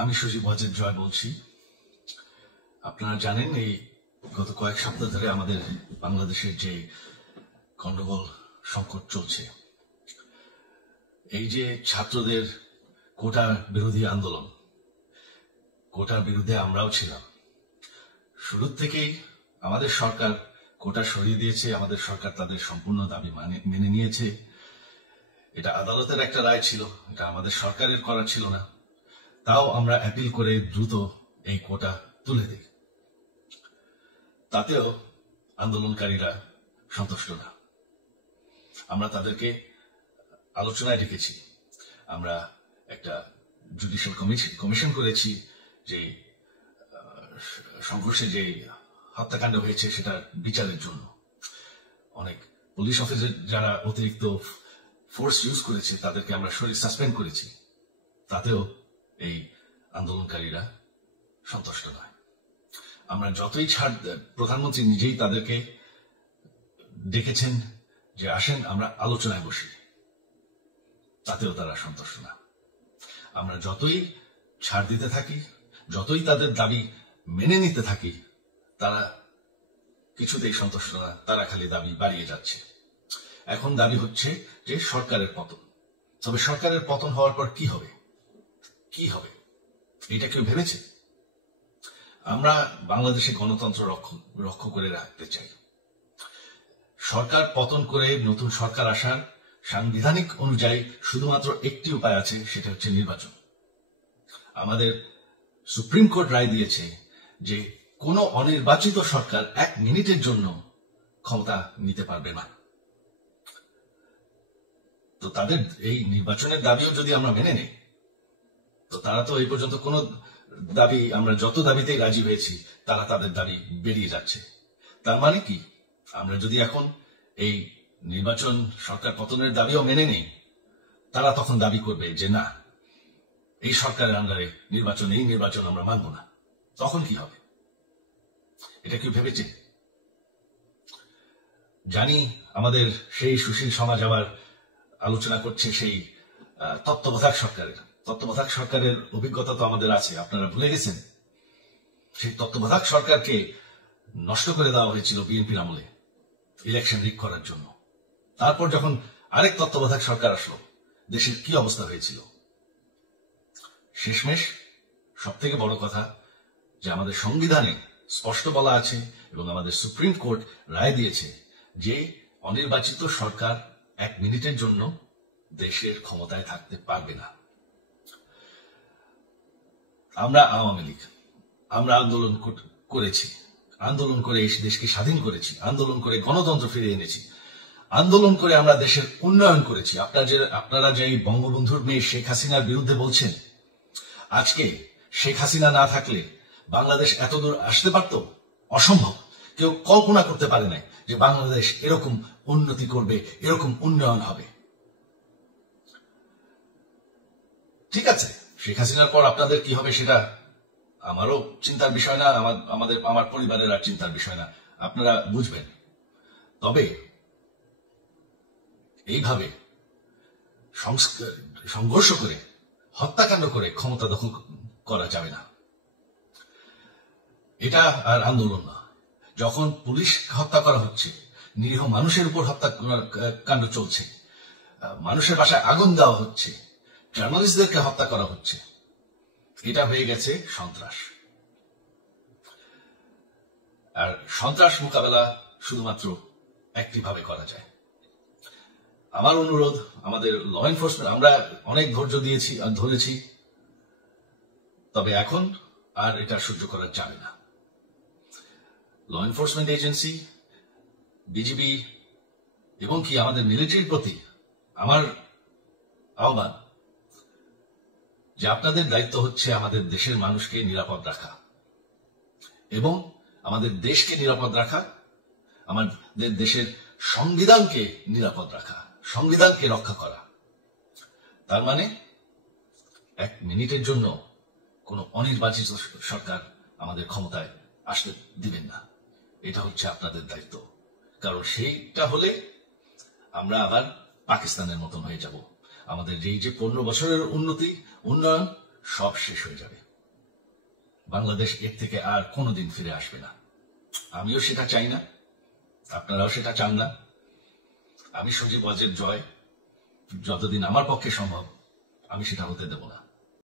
আমি সজীব ওয়াজেদ জয় বলছি। আপনারা জানেন এই গত কয়েক সপ্তাহ ধরে আমাদের বাংলাদেশের যে গন্ডগোল সংকট চলছে, এই যে ছাত্রদের কোটা বিরোধী আন্দোলন, কোটার বিরুদ্ধে আমরাও ছিলাম। শুরু থেকেই আমাদের সরকার কোটা সরিয়ে দিয়েছে, আমাদের সরকার তাদের সম্পূর্ণ দাবি মেনে নিয়েছে। এটা আদালতের একটা রায় ছিল, এটা আমাদের সরকারের করা ছিল না। তাও আমরা অ্যাপিল করে দ্রুত এই কোটা তুলে দিই। তাতেও আন্দোলনকারীরা সন্তুষ্ট না। আমরা তাদেরকে আলোচনায় ডেকেছি, আমরা একটা জুডিশিয়াল কমিশন করেছি যে সংঘর্ষে যে হত্যাকাণ্ড হয়েছে সেটার বিচারের জন্য। অনেক পুলিশ অফিসার যারা অতিরিক্ত ফোর্স ইউজ করেছে তাদেরকে আমরা সাসপেন্ড করেছি। তাতেও এই আন্দোলনকারীরা সন্তুষ্ট নয়। আমরা যতই প্রধানমন্ত্রী নিজেই তাদেরকে ডেকেছেন যে আসেন আমরা আলোচনায় বসি, তাতেও তারা সন্তুষ্ট না। আমরা যতই ছাড় দিতে থাকি, যতই তাদের দাবি মেনে নিতে থাকি, তারা কিছুতেই সন্তুষ্ট না, তারা খালি দাবি বাড়িয়ে যাচ্ছে। এখন দাবি হচ্ছে যে সরকারের পতন। তবে সরকারের পতন হওয়ার পর কি হবে, কি হবে এটা কেউ ভেবেছে? আমরা বাংলাদেশে গণতন্ত্র রক্ষা করে রাখতে চাই। সরকার পতন করে নতুন সরকার আসার সাংবিধানিক অনুযায়ী শুধুমাত্র একটি উপায় আছে, সেটা হচ্ছে নির্বাচন। আমাদের সুপ্রিম কোর্ট রায় দিয়েছে যে কোনো অনির্বাচিত সরকার 1 মিনিটের জন্য ক্ষমতা নিতে পারবে না। তো তাদের এই নির্বাচনের দাবিও যদি আমরা মেনে নেই, তো তারা তো এই পর্যন্ত কোনো দাবি, আমরা যত দাবিতেই রাজি হয়েছি তারা তাদের দাবি বেরিয়ে যাচ্ছে। তার মানে কি, আমরা যদি এখন এই নির্বাচন সরকার পতনের দাবিও মেনে নেই, তারা তখন দাবি করবে যে না, এই সরকারের আন্ডারে নির্বাচন, এই নির্বাচন আমরা মানব না। তখন কি হবে এটা কেউ ভেবেছে? জানি আমাদের সেই সুশীল সমাজ আবার আলোচনা করছে সেই তত্ত্বাবধায়ক সরকারের অভিজ্ঞতা তো আমাদের আছে, আপনারা ভুলে গেছেন। সেই তত্ত্বাবধায়ক সরকারকে নষ্ট করে দেওয়া হয়েছিল বিএনপির আমলে ইলেকশন রিগ করার জন্য। তারপর যখন আরেক তত্ত্বাবধায়ক সরকার আসলো, দেশের কি অবস্থা হয়েছিল। শেষমেশ সব থেকে বড় কথা যে আমাদের সংবিধানে স্পষ্ট বলা আছে এবং আমাদের সুপ্রিম কোর্ট রায় দিয়েছে যে অনির্বাচিত সরকার 1 মিনিটের জন্য দেশের ক্ষমতায় থাকতে পারবে না। আমরা আওয়ামী লীগ, আমরা আন্দোলন করেছি, আন্দোলন করে এই দেশকে স্বাধীন করেছি, আন্দোলন করে গণতন্ত্র ফিরিয়ে এনেছি, আন্দোলন করে আমরা দেশের উন্নয়ন করেছি। আপনারা যে বঙ্গবন্ধুর মেয়ে শেখ হাসিনার বিরুদ্ধে বলছেন, আজকে শেখ হাসিনা না থাকলে বাংলাদেশ এতদূর আসতে পারত? অসম্ভব। কেউ কল্পনা করতে পারে না যে বাংলাদেশ এরকম উন্নতি করবে, এরকম উন্নয়ন হবে। ঠিক আছে, শেখ হাসিনার পর আপনাদের কি হবে সেটা আমারও চিন্তার বিষয় না, আমার পরিবারের আর চিন্তার বিষয় না, আপনারা বুঝবেন। তবে এইভাবে সংঘর্ষ করে, হত্যাকাণ্ড করে ক্ষমতা দখল করা যাবে না। এটা আর আন্দোলন না। যখন পুলিশ হত্যা করা হচ্ছে, নিরীহ মানুষের উপর হত্যাকাণ্ড চলছে, মানুষের বাসায় আগুন দেওয়া হচ্ছে, জার্নালিস্টদেরকে হত্যা করা হচ্ছে, এটা হয়ে গেছে সন্ত্রাস। আর সন্ত্রাস মোকাবেলা শুধুমাত্র একটি ভাবে করা যায়। আমার অনুরোধ, আমাদের ল এনফোর্সমেন্ট, আমরা অনেক ধৈর্য দিয়েছি আর ধরেছি, তবে এখন আর এটা সহ্য করা যাবে না। ল এনফোর্সমেন্ট এজেন্সি, বিজিবি এবং কি আমাদের মিলিটারির প্রতি আমার আহ্বান যে আপনাদের দায়িত্ব হচ্ছে আমাদের দেশের মানুষকে নিরাপদ রাখা এবং আমাদের দেশকে নিরাপদ রাখা, আমাদের দেশের সংবিধানকে নিরাপদ রাখা, সংবিধানকে রক্ষা করা। তার মানে 1 মিনিটের জন্য কোন অনির্বাচিত সরকার আমাদের ক্ষমতায় আসতে দিবেন না। এটা হচ্ছে আপনাদের দায়িত্ব। কারণ সেইটা হলে আমরা আবার পাকিস্তানের মতন হয়ে যাব। আমাদের যে 15 বছরের উন্নয়ন সব শেষ হয়ে যাবে। বাংলাদেশ এর থেকে আর কোনোদিন ফিরে আসবে না। আমিও সেটা চাই না, আপনারাও সেটা চান না। আমি সজীব ওয়াজেদ জয়, যতদিন আমার পক্ষে সম্ভব আমি সেটা হতে দেব না।